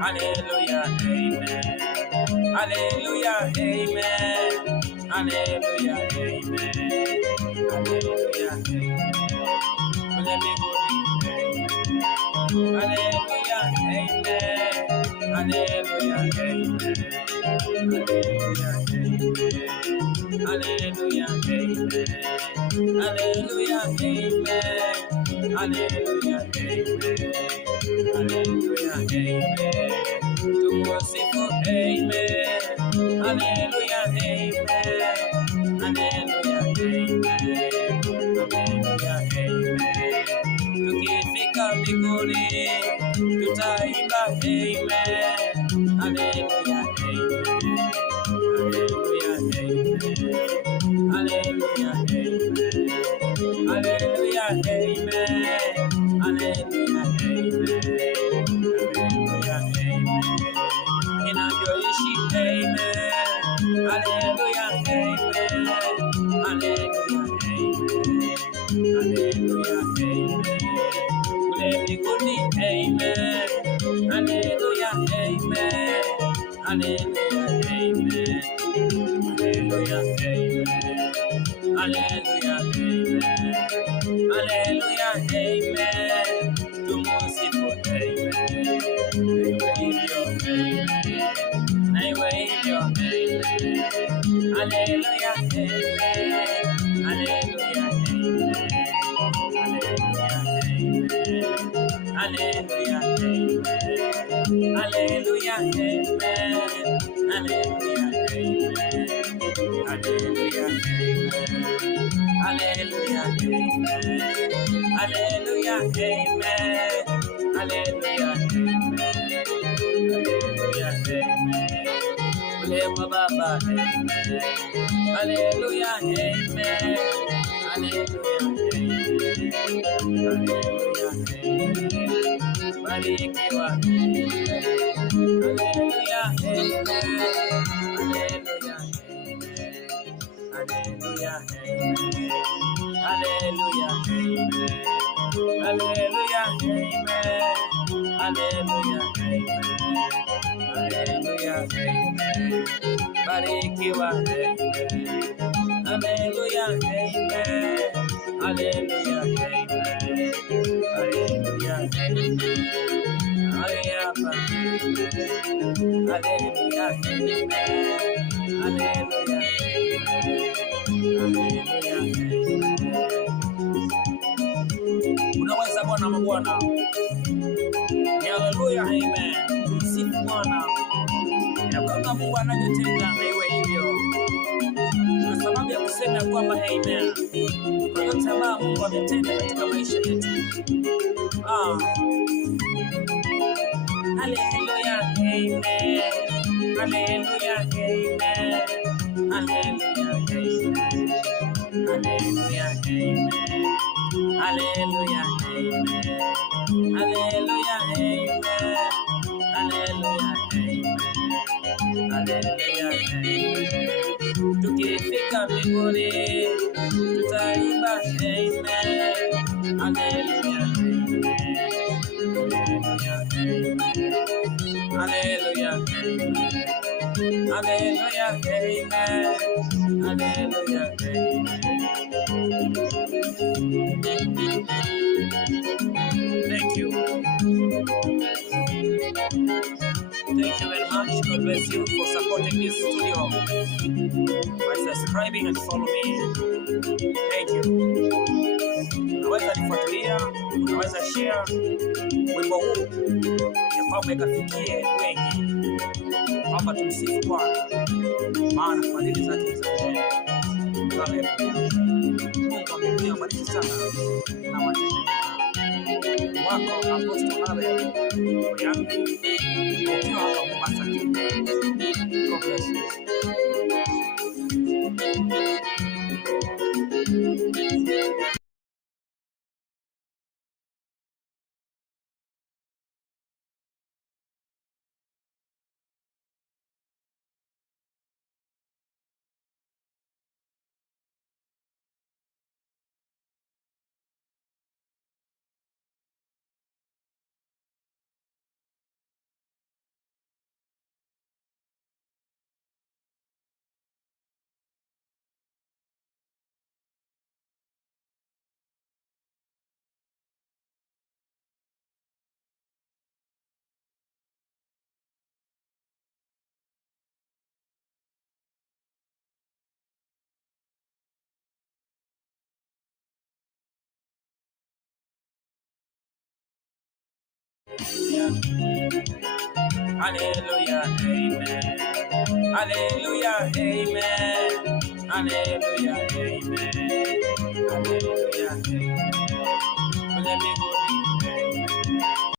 Hallelujah, amen. Hallelujah, amen. Hallelujah, amen. Hallelujah, amen. Let me go amen. Hallelujah, amen. Hallelujah, amen. Hallelujah, amen. Hallelujah, amen. Hallelujah, amen. Hallelujah, amen. Hallelujah, amen. To merciful, amen. Hallelujah, amen. Hallelujah, amen. Hallelujah, amen. Tukifika mbinguni tutaimba amen. Hallelujah, amen. Hallelujah, amen. Hallelujah, amen. Hallelujah, amen. Hallelujah, amen. Hallelujah, amen. Inavyoishi amen. Hallelujah, amen. Hallelujah, amen. Hallelujah, amen. Kule mbinguni amen. Hallelujah, amen. Hallelujah, amen. Hallelujah, amen. Hallelujah, amen. Hallelujah, amen. Tumusifu amen. Naiwe hivyo amen. Naiwe hivyo amen. Hallelujah, amen. Hallelujah, amen. Hallelujah, amen. Hallelujah, amen. Hallelujah, amen. Hallelujah, amen. Hallelujah, amen. Hallelujah, amen. Hallelujah, amen. Hallelujah, amen. Hallelujah, amen. Ule kwa Baba, amen. Hallelujah, amen. Hallelujah, amen. Hallelujah, amen. Barikiwa, amen. Hallelujah, amen. Hallelujah, amen. Hallelujah, amen. Hallelujah, amen. Hallelujah, amen. Hallelujah, amen. Hallelujah, amen. Barikiwa, amen. Hallelujah, amen. Hallelujah, amen. Hallelujah, amen. Hallelujah, amen. Hallelujah, amen. Hallelujah, amen. Unaweza Bwana mabwana. Hallelujah, amen. Tumsifu Bwana. Na kama Mungu anavyotenda na iwe hivyo. Tuna sababu ya kusema kwamba amen. Kwa yote ambayo Mungu ametenda katika maisha yetu. Hallelujah, amen. Hallelujah, amen. Hallelujah, amen. Hallelujah, amen. Hallelujah, amen. Hallelujah, amen. Hallelujah, amen. Hallelujah, amen. Tukifika mbinguni tutaimba amen. Hallelujah, amen. Hallelujah, amen. Hallelujah, amen. Hallelujah, amen. Hallelujah, amen. Thank you. Thank you very much. God bless you for supporting this studio by subscribing and follow me. Thank you. Unaweza nifuatilia, unaweza share wimbo huu ya kwamba ikafikie wengi, kwamba tumsifu Bwana, maana fadhili zake ni za milele. Mungu wa mbinguni awabariki sana na watende wako Apostle Abel Oyangi ukiwa hapa Mombasa. God bless you. Hallelujah, amen. Hallelujah, amen. Hallelujah, amen. Hallelujah, amen. Let me go.